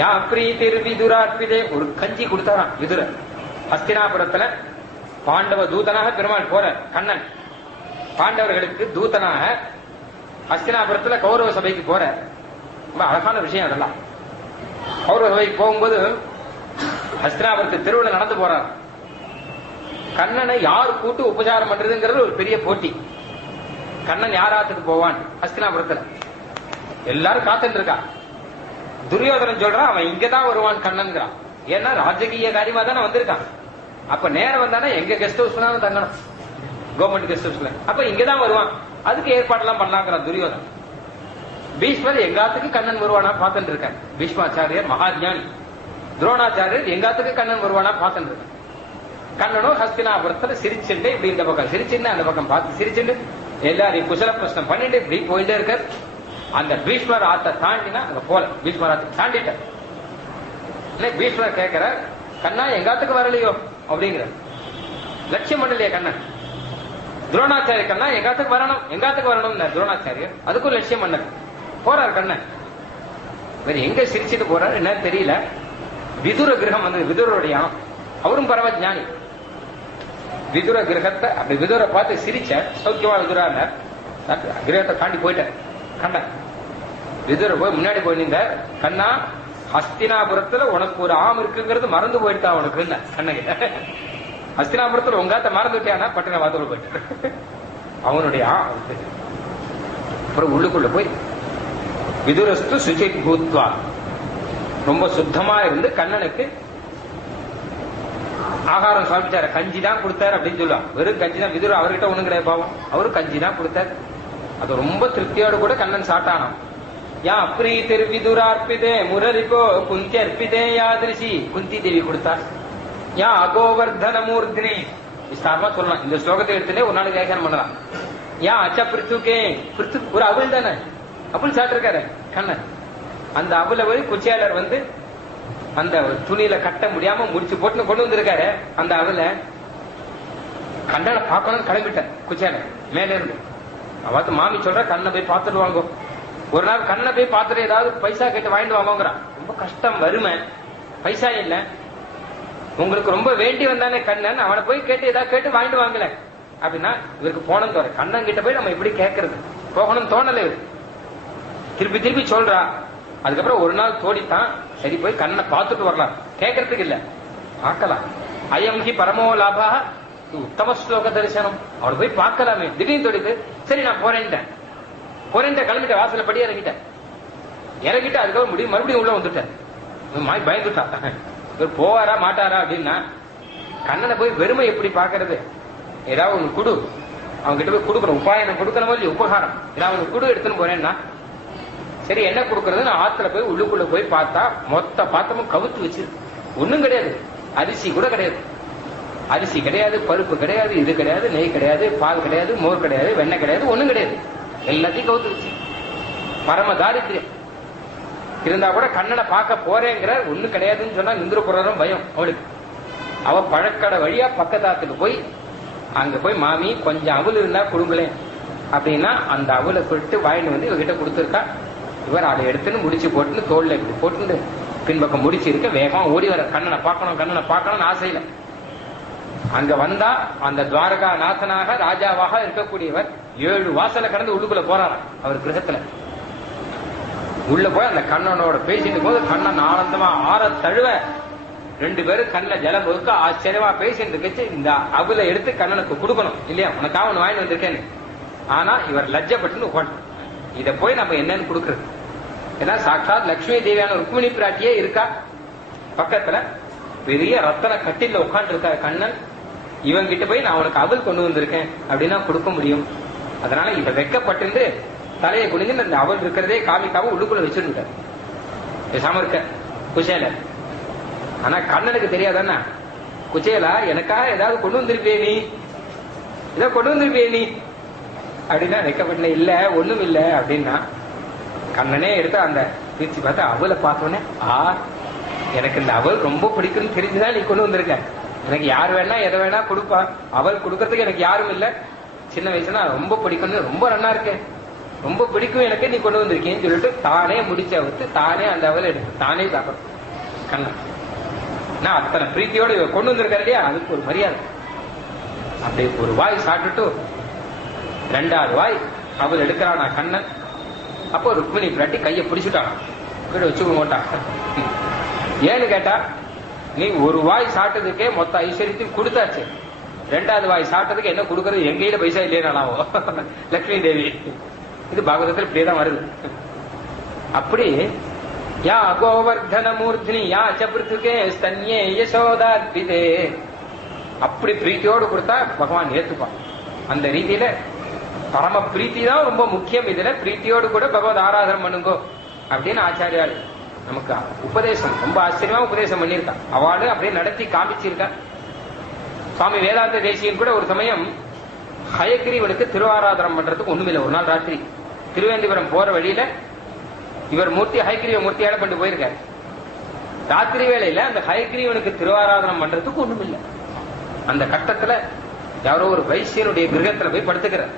யா பிரீதிர் விதுரார்ப்பிதே, ஒரு கஞ்சி கொடுத்தாராம் விதுரர். ஹஸ்தினாபுரத்துல பாண்டவ தூதனாக பெருமாள் போற கண்ணன் பாண்டவர்களுக்கு தூதனாக ஹஸ்தினாபுரத்துல கௌரவ சபைக்கு போற. ரொம்ப அழகான விஷயம் அதெல்லாம். கௌரவ சபைக்கு போகும்போது ஹஸ்தினாபுரத்து தெருவில் நடந்து போறார். கண்ணனை யார் கூட்டு உபச்சாரம் பண்றதுங்கிறது ஒரு பெரிய போட்டி. கண்ணன் யாராத்துக்கு போவான் ஹஸ்தினாபுரத்துல எல்லாரும் காத்துட்டு இருக்கா. துரியோதனன் சொல்றான் அவன் இங்கதான் வருவான் கண்ணன்கிறான். ஏன்னா ராஜகீய காரியமா தானே வந்திருக்கான். அப்ப நேரம் வந்தானே எங்க கெஸ்ட் ஹவுஸ் தங்கணும், கவர்மெண்ட் கெஸ்ட் ஹவுஸ்ல. அப்ப இங்கதான் வருவான், அதுக்கு ஏற்பாடெல்லாம் பண்ணலாங்கிறான் துரியோதனன். பீஷ்மர் எங்காத்துக்கு கண்ணன் வருவானா பார்த்துட்டு இருக்கான். பீஷ்மாச்சாரியர் மகாஜானி. துரோணாச்சாரியர் எங்காத்துக்கு கண்ணன் வருவானா பார்த்துட்டு இருக்கான். கண்ணனும் ஹஸ்தினாபுரத்துல சிரிச்சுண்டு இப்படி இந்த பக்கம் சிரிச்சுண்டு அந்த பக்கம் பார்த்து சிரிச்சுண்டு எல்லாரையும் குசல பிரச்சனை பண்ணிட்டு இப்படி போயிட்டே இருக்க. அந்த பீஷ்மர் ஆத்தை தாண்டினா அங்க போல, பீஷ்மர் ஆத்தை தாண்டிட்ட. பீஷ்மர் கேட்கிற கண்ணா எங்காத்துக்கு வரலையோ அப்படிங்கிற. லட்சியம் பண்ணலையே கண்ணன். துரோணாச்சாரிய கண்ணா எங்காத்துக்கு வரணும் எங்காத்துக்கு வரணும் துரோணாச்சாரியர் அதுக்கும் லட்சியம் பண்ணது. போறார் கண்ணன். வேற எங்க சிரிச்சுட்டு போறாரு என்ன தெரியல. விதுர கிரகம் வந்து விதுரருடைய அவரும் பரவ ஞானி. விதுர கிரகத்தை அப்படி விதுரை பார்த்து சிரிச்ச. சௌக்கியமா விதுரா கிரகத்தை தாண்டி போயிட்டார் கண்ணன். விதுர போய் முன்னாடி போய் நின்ற. கண்ணா, ஹஸ்தினாபுரத்துல உனக்கு ஒரு ஆம் இருக்குங்கிறது மறந்து போயிட்டா உனக்கு கண்ணகிட்ட. ஹஸ்தினாபுரத்துல உங்காத்த மறந்து விட்டியானா பட்டின வாதோடு போயிட்டு அவனுடைய அப்புறம் உள்ளுக்குள்ள போய் விதுரஸ்து சுச்சித் பூத்வா, ரொம்ப சுத்தமா இருந்து கண்ணனுக்கு ஆகாரம் சாப்பிட்டாரு. கஞ்சி தான் கொடுத்தாரு அப்படின்னு சொல்லுவாங்க. வெறும் கஞ்சி தான். விதுர அவர்கிட்ட ஒண்ணும் கிடையாது பாவம். அவரு கஞ்சி தான் கொடுத்தாரு. அது ரொம்ப திருப்தியோடு கூட கண்ணன் சாப்பிட்டானாம். யா பிரீதிர் விதுரார்ப்பிதே முரளிகோ குந்தி அர்ப்பிதே யாதிருஷி, குந்தி தேவி கொடுத்தார். யா அகோவர்தன மூர்த்தினி, விஸ்தாரமா சொல்லலாம். இந்த ஸ்லோகத்தை எடுத்துட்டே ஒரு நாளைக்கு வியாக்கியானம் பண்ணலாம். யா அச்ச பிருத்துக்கே, பிருத்து ஒரு அவள் தானே, அவள் சாப்பிட்டிருக்காரு கண்ணன். அந்த அவளை போய் குச்சியாளர் வந்து அந்த துணியில கட்ட முடியாம முடிச்சு போட்டு கொண்டு வந்திருக்காரு. அந்த அவளை கண்ணனை பார்க்கணும்னு கிளம்பிட்டேன் குச்சியாளர் மேல இருந்து. அவத்து மாமி சொல்ற கண்ணை போய் பார்த்துட்டு வாங்க. ஒரு நாள் கண்ணை போய் பார்த்துட்டு ஏதாவது பைசா கேட்டு வாங்கிட்டு வாங்குறான். ரொம்ப கஷ்டம், வறுமை, பைசா இல்ல. உங்களுக்கு ரொம்ப வேண்டி வந்தானே கண்ணன், அவனை போய் கேட்டு ஏதாவது கேட்டு வாங்கிட்டு வாங்கல அப்படின்னா இவருக்கு போனது தோற. கண்ணன் கிட்ட போய் நம்ம எப்படி கேட்கறது, போகணும்னு தோணல. இவரு திருப்பி திருப்பி சொல்றா. அதுக்கப்புறம் ஒரு நாள் தோடித்தான், சரி போய் கண்ணனை பார்த்துட்டு வரலாம். கேட்கறதுக்கு இல்ல, பார்க்கலாம். அயம்கி பரமோ லாபா உத்தம ஸ்லோக தரிசனம். அவரை போய் பார்க்கலாமே. திடீர்னு தோடித்து சரி நான் போறேன்ட்டேன். கிளம்பிட்ட வாசல படி இறங்கிட்டேன். அதுக்கப்புறம் முடியும் மறுபடியும் உள்ள வந்துட்டேன். பயந்துட்டா. இவர் போவாரா மாட்டாரா அப்படின்னா கண்ணனை போய் வெறுமை எப்படி பாக்குறது. ஏதாவது ஒண்ணு குடு, அவங்க கிட்ட போய் கொடுக்கணும். உபாயனம் கொடுக்கணும் இல்லையா, உபகாரம். ஏதாவது ஒண்ணு குடு எடுத்துன்னு போறேன்னா சரி என்ன கொடுக்கறது. நான் ஆத்துல போய் உள்ளுக்குள்ள போய் பார்த்தா மொத்த பாத்திரமும் கவுத்து வச்சிருக்கு. ஒண்ணும் கிடையாது, அரிசி கூட கிடையாது. அரிசி கிடையாது, பருப்பு கிடையாது, இது கிடையாது, நெய் கிடையாது, பால் கிடையாது, மோர் கிடையாது, வெண்ணெய் கிடையாது, ஒண்ணும் கிடையாது. எல்லாத்தையும் கவுத்து வச்சு பரம தாரித்திரம். இருந்தா கூட கண்ணனை பார்க்க போறேங்கிற ஒண்ணு கிடையாதுன்னு சொன்னா நிந்திரபுரம் பயம் அவளுக்கு. அவ பழக்கடை வழியா பக்கத்தாத்துக்கு போய் அங்க போய் மாமி கொஞ்சம் அவள் இருந்தா கொடுங்களேன் அப்படின்னா அந்த அவளை கொடுத்து வாங்கிட்டு வந்து இவகிட்ட கொடுத்துருக்கா. இவர் அதை எடுத்துன்னு முடிச்சு போட்டுன்னு தோல்ல இப்படி போட்டு பின்பக்கம் முடிச்சு இருக்க வேகமா ஓடி வர. கண்ணனை பார்க்கணும்னு ஆசையில அங்க வந்தா அந்த துவாரகா நாதனாக ராஜாவாக இருக்கக்கூடியவர் 7 வாசல கடந்து உள்ளுக்குள்ள போறாராம் அவர் கிரகத்துல. உள்ள போய் அந்த கண்ணனோட பேசிட்டு போது கண்ணன் ஆனந்தமா ஆற தழுவ 2 பேரும் கண்ண ஜலம் ஒதுக்க ஆச்சரியமா பேசிட்டு இருக்கச்சு. இந்த அவளை எடுத்து கண்ணனுக்கு கொடுக்கணும் இல்லையா, உனக்காக ஒண்ணு வாங்கிட்டு வந்திருக்கேன்னு. ஆனா இவர் லஜ்ஜப்பட்டுன்னு உட்காந்து இத போய் நம்ம என்னன்னு கொடுக்கறது. ஏன்னா சாட்சாத் லட்சுமி தேவியான ருக்மிணி பிராட்டியே இருக்கா பக்கத்துல. பெரிய ரத்தன கட்டில உட்காந்து இருக்க கண்ணன். இவங்கிட்ட போய் நான் உனக்கு அவள் கொண்டு வந்திருக்கேன் அப்படின்னா கொடுக்க முடியும். அதனால இவ வெக்கப்பட்டு தலையை குனிஞ்சு அந்த அவள் இருக்கிறதே காமிக்காம உள்ளுக்குள்ள வச்சிருந்தார். பேசாம இருக்க குச்சேல. ஆனா கண்ணனுக்கு தெரியாதானா, குச்சேலா எனக்காக ஏதாவது கொண்டு வந்திருப்பியே நீ, இதை கொண்டு வந்திருப்பியே நீ அப்படின்னா வெக்கப்பட்ட. இல்ல ஒண்ணும் இல்ல அப்படின்னா கண்ணனே எடுத்து அந்த பிரிச்சு பார்த்தா அவளை பார்த்தோன்னே எனக்கு இந்த அவள் ரொம்ப பிடிக்கும்னு தெரிஞ்சுதான் நீ கொண்டு வந்திருக்க. எனக்கு யார் வேணா எதை வேணா கொடுப்பா, அவள் கொடுக்கறதுக்கு எனக்கு யாரும் இல்ல. சின்ன வயசுனா ரொம்ப பிடிக்கும்னு, ரொம்ப நன்னா இருக்கேன், ரொம்ப பிடிக்கும் எனக்கு, நீ கொண்டு வந்திருக்கேன்னு சொல்லிட்டு தானே முடிச்ச வச்சு தானே அந்த அவளை எடுத்து தானே சாப்பிடும் கண்ணன். நான் அத்தனை பிரீத்தியோடு கொண்டு வந்திருக்காரு இல்லையா, அதுக்கு ஒரு மரியாதை. அப்படி ஒரு வாய் சாப்பிட்டுட்டு 2வது வாய் அவள் எடுக்கிறானா கண்ணன். அப்போ ருக்மிணி பிராட்டி கையை பிடிச்சுட்டான், வீடு வச்சுக்க மாட்டான். ஏன்னு கேட்டா நீ ஒரு வாய் சாப்பிட்டதுக்கே மொத்த ஐஸ்வர்யத்தையும் கொடுத்தாச்சு, 2வது வாய் சாப்பிட்டதுக்கு என்ன கொடுக்கறது, எங்க கையில பைசா இல்லையானாவோ லட்சுமி தேவி. இது பாகவதத்தில் இப்படியேதான் வருது. அப்படி யா கோவர்தன மூர்த்தினி யா சபிருத்துகே ஸ்தன்யே யசோதாத்பிதே, அப்படி பிரீத்தியோடு கொடுத்தா பகவான் ஏத்துப்பான். அந்த ரீதியில பரம பிரீத்தி தான் ரொம்ப முக்கியம். இதுல பிரீத்தியோடு கூட பகவத் ஆராதனம் பண்ணுங்கோ அப்படின்னு ஆச்சாரியால் நமக்கு உபதேசம் ரொம்ப ஆச்சரியமா உபதேசம் பண்ணியிருக்கா. அவளு அப்படியே நடத்தி காமிச்சிருக்கா. சுவாமி வேதாந்த தேசியன் கூட ஒரு சமயம் ஹயக்கிரீவனுக்கு திருவாராதனம் பண்றதுக்கு ஒண்ணுமில்லை. ஒரு நாள் ராத்திரி திருவேந்திபுரம் போற வழியில இவர் மூர்த்தி ஹயக்கிரீவ மூர்த்தியால கொண்டு போயிருக்காரு. ராத்திரி வேளையில அந்த ஹயக்கிரீவனுக்கு திருவாராதனம் பண்றதுக்கு ஒண்ணுமில்லை. அந்த கட்டத்துல யாரோ ஒரு வைசியனுடைய கிரகத்துல போய் படுத்துக்கிறார்.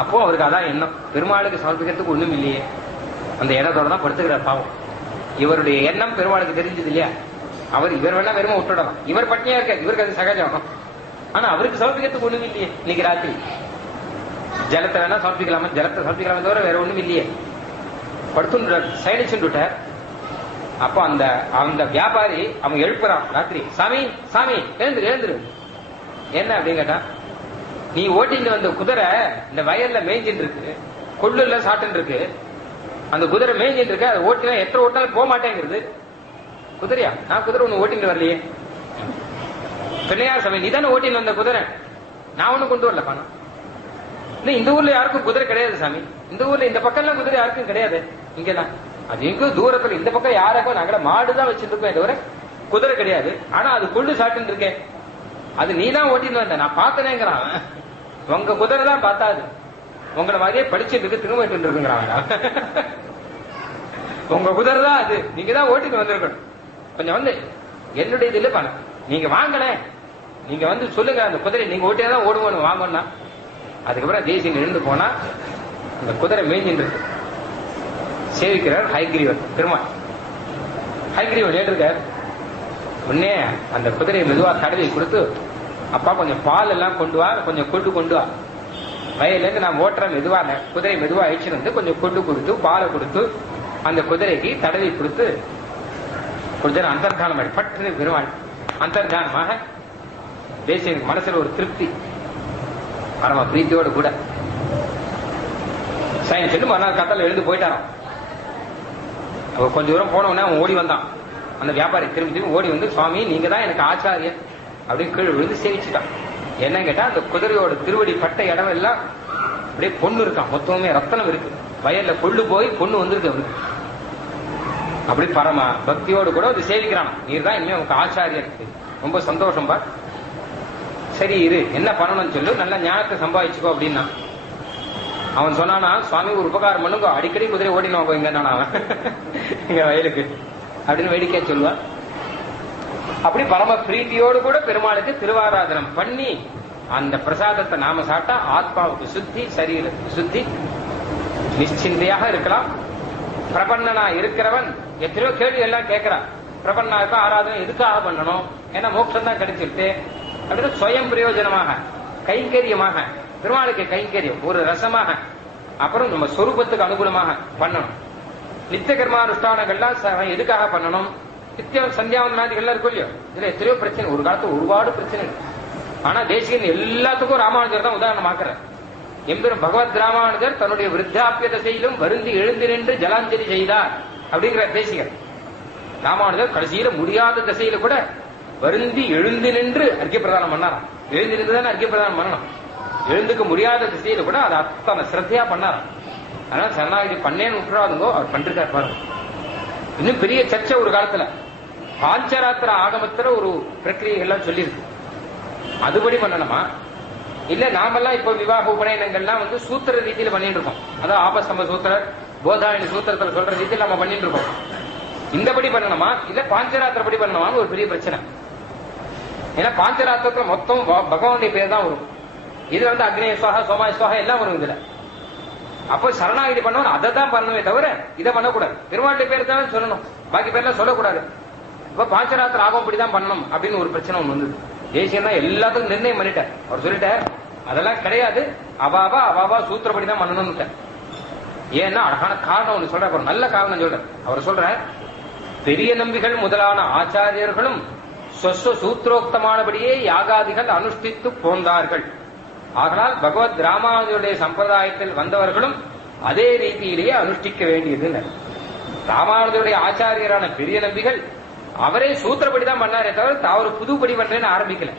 அப்போ அவருக்கு அதான் எண்ணம், பெருமாளுக்கு சமர்ப்பிக்கிறதுக்கு ஒண்ணும் இல்லையே, அந்த இடத்தோட தான் படுத்துக்கிறார் பாவம். இவருடைய எண்ணம் பெருமாளுக்கு தெரிஞ்சது இல்லையா, இவர் வேணா வெறுமை விட்டுடலாம், இவர் பட்னியா இருக்க, இவருக்கு அது சகஜம். ஆனா அவருக்கு சமர்ப்பிக்கிறதுக்கு ஒண்ணும் இல்லையே. இன்னைக்கு ராத்திரி ஜலத்தை வேணா சமர்ப்பிக்கலாமா, ஜலத்தை சமர்ப்பிக்கலாமே தவிர வேற ஒண்ணும் இல்லையே. படுத்து சயனிச்சுட்டார். அப்போ அந்த அந்த வியாபாரி அவன் எழுப்புறான் ராத்திரி, சாமி சாமி எழுந்துரு எழுந்துரு. என்ன அப்படின்னு கேட்டா, நீ ஓட்டிட்டு வந்த குதிரை இந்த வயல்ல மேய்ஞ்சின்னு இருக்கு, கொள்ளுல சாட்டுன்னு இருக்கு, அந்த குதிரை மேய்ஞ்சிட்டு இருக்கு, அதை ஓட்டினா எத்தனை ஓட்டாலும் போக மாட்டேங்கிறது. குதிரையா? நான் குதிரை ஒண்ணு ஓட்டிட்டு வரலையே. பிள்ளையார் சமயம், நீ தானே ஓட்டின்னு வந்த குதிரை, நான் ஒண்ணு கொண்டு வரல பணம். இந்த ஊர்ல யாருக்கும் குதிரை கிடையாது சாமி, இந்த ஊர்ல இந்த பக்கம் எல்லாம் குதிரை யாருக்கும் கிடையாது. இங்கதான் அது எங்கோ தூரத்துல இந்த பக்கம் யாருக்கும் நாங்கள மாடுதான் வச்சிருக்கோம் தவிர குதிரை கிடையாது. ஆனா அது கொள்ளு சாட்டுன்னு இருக்கேன், அது நீ தான் ஓட்டின்னு வந்த, நான் பார்த்தனேங்கிறான். உங்க குதிரை தான் பார்த்தாது, உங்களை மாதிரியே படிச்சதுக்கு திரும்ப இருக்குங்கிறாங்க. உங்க குதிரை தான் அது, நீங்க தான் ஓட்டிட்டு வந்திருக்கணும். கொஞ்சம் வந்து என்னுடைய இதுல பண்ண நீங்க வாங்கல, நீங்க வந்து சொல்லுங்க அந்த குதிரை நீங்க ஓட்டியாதான் ஓடுவோம் வாங்கணும்னா. அதுக்கப்புறம் தேசியம் எழுந்து போனா அந்த குதிரை மேய்ஞ்சின்னு இருக்கு. சேவிக்கிறார் ஹைகிரீவன் பெருமாள். ஹைகிரீவன் ஏற்றிருக்கார். உடனே அந்த குதிரையை மெதுவா தடவை கொடுத்து, அப்பா கொஞ்சம் பால் எல்லாம் கொண்டு வா, கொஞ்சம் கொண்டு வா, வயல்ல இருந்து நான் ஓட்டுறேன் மெதுவா, குதிரை மெதுவா அழிச்சு வந்து கொஞ்சம் கொண்டு கொடுத்து பாலை கொடுத்து அந்த குதிரைக்கு தடவை கொடுத்து கொஞ்ச நேரம் அந்தர்தானம் ஆடி பட்டு பெருமாள் அந்தர்தானமாக தேசியனுக்கு மனசுல ஒரு திருப்தி, பரம பிரீத்தியோட கூட சைன் சொல்லி மறுநாள் காத்தால எழுந்து போயிட்டாராம். கொஞ்ச தூரம் போனவொடனே அவன் ஓடி வந்தான். அந்த வியாபாரி திரும்பி ஓடி வந்து, சுவாமி நீங்க தான் எனக்கு ஆச்சாரியன் அப்படின்னு கீழே விழுந்து சேவிச்சுட்டான். என்ன கேட்டா, அந்த குதிரையோட திருவடி பட்ட இடம் எல்லாம் அப்படியே பொண்ணு இருக்கான், மொத்தமே ரத்தனம் இருக்கு, வயல்ல கொள்ளு போய் பொண்ணு வந்திருக்கு அவருக்கு. அப்படி பரம பக்தியோடு கூட அது சேவிக்கிறான். நீர் தான் இனிமே உங்க ஆச்சாரியன், ரொம்ப சந்தோஷம் பா. சரி இரு, என்ன பண்ணணும்னு சொல்லு, நல்ல ஞானத்தை சம்பாதிச்சுக்கோ அப்படின்னா. அவன் சொன்னானா, சுவாமி ஒரு உபகாரம் பண்ணுங்க, அடிக்கடி குதிரை ஓடினோம் இங்க அவன் எங்க வயலுக்கு அப்படின்னு வேடிக்கையா சொல்லுவான். அப்படி பரம பிரீத்தியோடு கூட பெருமாளுக்கு திருவாராதனம் பண்ணி அந்த பிரசாதத்தை நாம சாப்பிட்டா ஆத்மாவுக்கு சுத்தி, சரீரத்துக்கு சுத்தி, நிச்சிந்தையாக இருக்கலாம். பிரபன்னனா இருக்கிறவன் எத்தனையோ கேள்வி எல்லாம் கேட்கிறான். பிரபன்னாவுக்கு ஆராதனை எதுக்காக பண்ணணும், ஏன்னா மோட்சம் தான் கிடைச்சிருட்டு அப்படின்னு சுயம் பிரயோஜனமாக கைங்கரியமாக பெருமாளுக்கு கைங்கரியம் ஒரு ரசமாக, அப்புறம் நம்ம சொரூபத்துக்கு அனுகூலமாக பண்ணணும். நித்திய கர்மானுஷ்டானங்கள்லாம் எதுக்காக பண்ணணும், நித்திய சந்தியாவந்தனாதிகள்லாம் இருக்கும் இல்லையோ, இதுல எத்தனையோ பிரச்சனை, ஒரு காலத்துல ஒருபாடு பிரச்சனை. ஆனா தேசிகன் எல்லாத்துக்கும் ராமானுஜர் தான் உதாரணமாக்குற. எம்பெரும் பகவத் ராமானுஜர் தன்னுடைய விருத்தாப்பிய தசையிலும் வருந்தி எழுந்து நின்று ஜலாஞ்சலி செய்தார் அப்படிங்கிற தேசிகர். ராமானுஜர் கடைசியில முடியாத திசையில கூட வருந்தி எழுந்து நின்று அர்க்கிய பிரதானம் பண்ணாராம். எழுந்து நின்றுதானே அர்க்கிய பிரதானம் பண்ணணும். எழுந்துக்க முடியாத திசையில கூட அதை அத்தனை சிரத்தையா பண்ணாராம். அதனால சரணாகிதி பண்ணேன்னு விட்டுறாதுங்கோ, அவர் பண்ணிருக்காரு பாருங்க. இன்னும் பெரிய சர்ச்சை ஒரு காலத்துல பாஞ்சராத்திர ஆகமத்துல ஒரு பிரக்கிரியெல்லாம் சொல்லியிருக்கு. அதுபடி பண்ணணுமா, இல்ல நாமெல்லாம் இப்ப விவாக உபநயனங்கள்லாம் வந்து சூத்திர ரீதியில பண்ணிட்டு இருக்கோம். அதான் ஆபஸ்தம்ப சூத்திர, போதாயன சூத்திரத்துல சொல்ற ரீதியில் நம்ம பண்ணிட்டு இருக்கோம். இந்தபடி பண்ணணுமா, இல்ல பாஞ்சராத்திரப்படி பண்ணணுமான்னு ஒரு பெரிய பிரச்சனை. ஏன்னா பாஞ்சராத்திரத்துல மொத்தம் பகவானுடைய பேர் தான் வரும். இது வந்து அக்னேய சுவாகா, சோமாய சுவாகா எல்லாம் வரும் இதுல. அப்போ சரணாகிதி பண்ணணும், அதை தான் பண்ணவே தவிர இதை பண்ணக்கூடாது. பெருமாளுடைய பேர் தான் சொல்லணும், பாக்கி பேர்லாம் சொல்லக்கூடாது. இப்ப பாஞ்சராத்திர ஆகும் இப்படிதான் பண்ணணும் அப்படின்னு ஒரு பிரச்சனை ஒண்ணு வந்தது. தேசியம் தான் எல்லாத்துக்கும் நிர்ணயம் பண்ணிட்டார். அவர் சொல்லிட்டார் அதெல்லாம் கிடையாது, அவாவா சூத்திரப்படி தான் பண்ணணும்னு. ஏன்னா அழகான காரணம் ஒண்ணு சொல்ற, நல்ல காரணம் சொல்ற. அவர் சொல்ற, பெரிய நம்பிகள் முதலான ஆச்சாரியர்களும் சூத்திரோக்தமானபடியே யாகாதிகள் அனுஷ்டித்து போந்தார்கள். ஆகனால் பகவத் ராமானுஜருடைய சம்பிரதாயத்தில் வந்தவர்களும் அதே ரீதியிலேயே அனுஷ்டிக்க வேண்டியது. ராமானுஜருடைய ஆச்சாரியரான பெரிய நம்பிகள் அவரே சூத்திரப்படிதான் பண்ணாரே தவிர அவர் புதுப்படி பண்றேன்னு ஆரம்பிக்கல.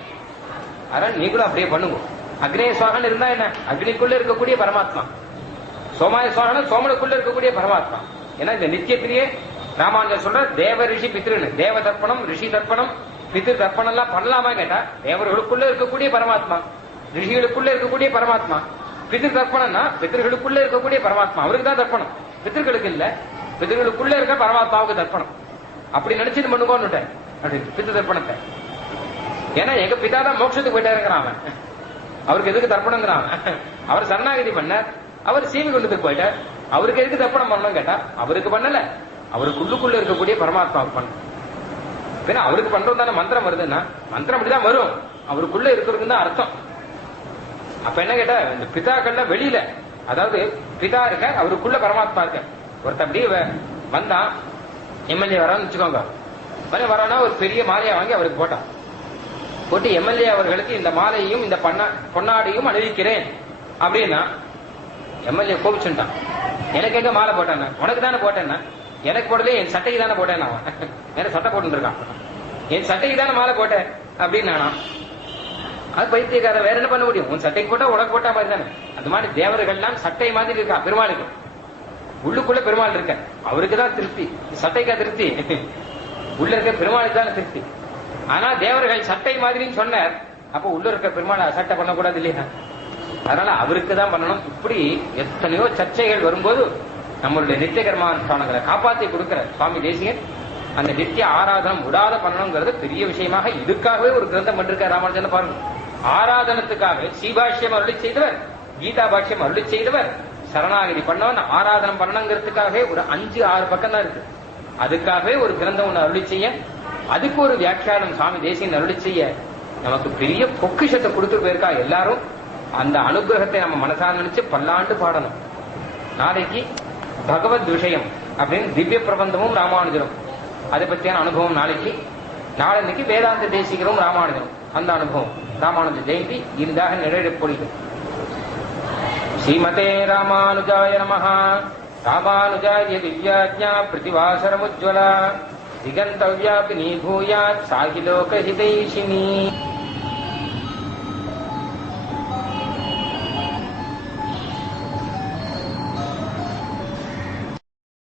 அதனால நீங்களும் அப்படியே பண்ணுங்க. அக்னேய சுவாகன் இருந்தா என்ன, அக்னிக்குள்ள இருக்கக்கூடிய பரமாத்மா. சோமாய சுவாகன் சோமனுக்குள்ள இருக்கக்கூடிய பரமாத்மா. ஏன்னா இந்த நித்தியத்திலேயே ராமானுஜர் சொல்ற தேவ ரிஷி பித்ருன்னு, தேவ தர்ப்பணம் ரிஷி தர்ப்பணம் பித்ரு தர்ப்பணம் எல்லாம் பண்ணலாமா கேட்டா, தேவர்களுக்குள்ள இருக்கக்கூடிய பரமாத்மா, ரிஷிகளுக்குள்ள இருக்கக்கூடிய பரமாத்மா. பித்ரு தர்ப்பணம்னா பித்ருகளுக்குள்ள இருக்கக்கூடிய பரமாத்மா, அவருக்கு தான் தர்ப்பணம், பித்ருக்களுக்கு இல்ல. பித்ருகளுக்குள்ள இருக்க பரமாத்மாவுக்கு தர்ப்பணம். அப்படி நினைச்சிட்டு பண்ணுவோன்னு பித்ரு தர்ப்பணத்தை. ஏன்னா எங்க பிதா தான் மோட்சத்துக்கு போயிட்டாருங்கிறான் அவன், அவருக்கு எதுக்கு தர்ப்பணங்கிறான். அவர் சரணாகதி பண்ண, அவர் சீவி கொண்டதுக்கு போயிட்டார், அவருக்கு எதுக்கு தர்ப்பணம் பண்ணணும் கேட்டா அவருக்கு பண்ணல, அவருக்குள்ளுக்குள்ள இருக்கக்கூடிய பரமாத்மாவுக்கு பண்ண. அவருக்கு பண்றது தானே மந்திரம் வருதுன்னா, மந்திரம் அப்படிதான் வரும், அவருக்குள்ள இருக்கிறதுன்னு தான் அர்த்தம். அப்ப என்ன கேட்டா, இந்த பிதாக்கள்ல வெளியில, அதாவது பிதா இருக்க, அவருக்குள்ள பரமாத்மா இருக்க. ஒருத்த அப்படியே வந்தான், எம்எல்ஏ வரான்னு வச்சுக்கோங்க, வரானா ஒரு பெரிய மாலையை வாங்கி அவருக்கு போட்டான். போட்டு எம்எல்ஏ அவர்களுக்கு இந்த மாலையையும் இந்த பொன்னாடையும் அணிவிக்கிறேன் அப்படின்னா, எம்எல்ஏ கோபிச்சுட்டான். எனக்கு எங்க மாலை போட்டான்? உனக்கு தானே போட்டேன்னா. எனக்கு போடல, என் சட்டைக்கு தானே போட்டேன். அவன் எனக்கு சட்டை போட்டு இருக்கான், என் சட்டைக்கு தானே மாலை போட்டேன் அப்படின்னு நானா? அது பைத்தியக்கார, வேற என்ன பண்ண முடியும்? உன் சட்டைக்கு போட்டா உனக்கு போட்டா மாதிரி தானே. அது மாதிரி தேவர்கள்லாம் சட்டை மாதிரி இருக்கா பெருமாளுக்கு. உள்ளுக்குள்ள பெருமாள் இருக்க, அவருக்கு தான் திருப்தி, சட்டைக்கா திருப்தி? உள்ள இருக்க பெருமாளுக்கு தானே திருப்தி. ஆனா தேவர்கள் சட்டை மாதிரின்னு சொன்னார், அப்ப உள்ள இருக்க பெருமாள் சட்டை பண்ணக்கூடாது இல்லையா? அதனால அவருக்கு தான் பண்ணணும். இப்படி எத்தனையோ சர்ச்சைகள் வரும்போது நம்மளுடைய நித்திய கர்மானுஷ்டானங்களை காப்பாற்றி கொடுக்கிற சுவாமி தேசிகன் அந்த நித்திய ஆராதனம் விடாத பண்ணணுங்கிறது பெரிய விஷயமாக இதுக்காகவே ஒரு கிரந்தம் பண்ணிருக்கார் ராமானுஜன். பாருங்க, ஆராதனத்துக்காக சீபாஷ்யம் அருளி செய்தவர், கீதா பாஷ்யம் அருளி செய்தவர், சரணாகதி பண்ணவன் ஆராதனம் பண்ணணுங்கிறதுக்காகவே ஒரு 5-6 பக்கம் தான் இருக்கு. அதுக்காகவே ஒரு கிரந்தம் ஒன்று அருளி செய்ய, அதுக்கு ஒரு வியாக்கியானம் சுவாமி தேசிகன் அருளி செய்ய, நமக்கு பெரிய பொக்கிஷத்தை கொடுத்துட்டு போயிருக்கா. எல்லாரும் அந்த அனுகிரகத்தை நம்ம மனசார நினைச்சு பல்லாண்டு பாடணும். நாளைக்கு பகவத் விஷயம் அப்படின்னு திவ்ய பிரபந்தமும் ராமானுஜரும், அதை பற்றியான அனுபவம் நாளைக்கு. நாளைக்கு வேதாந்த தேசிகரும் ராமானுஜரும், அந்த அனுபவம் ராமானுஜ ஜெயந்தி இதாக நிறைவேறப்படுகிறது. ஸ்ரீமதே ராமானுஜாய நமஹ. ராமானுஜாய திவ்யாஜ்ஞா பிரதிவாசரமுஜ்வலா திகந்தவ்யாபினி பூயாத் சாகி லோகஹிதைஷினி.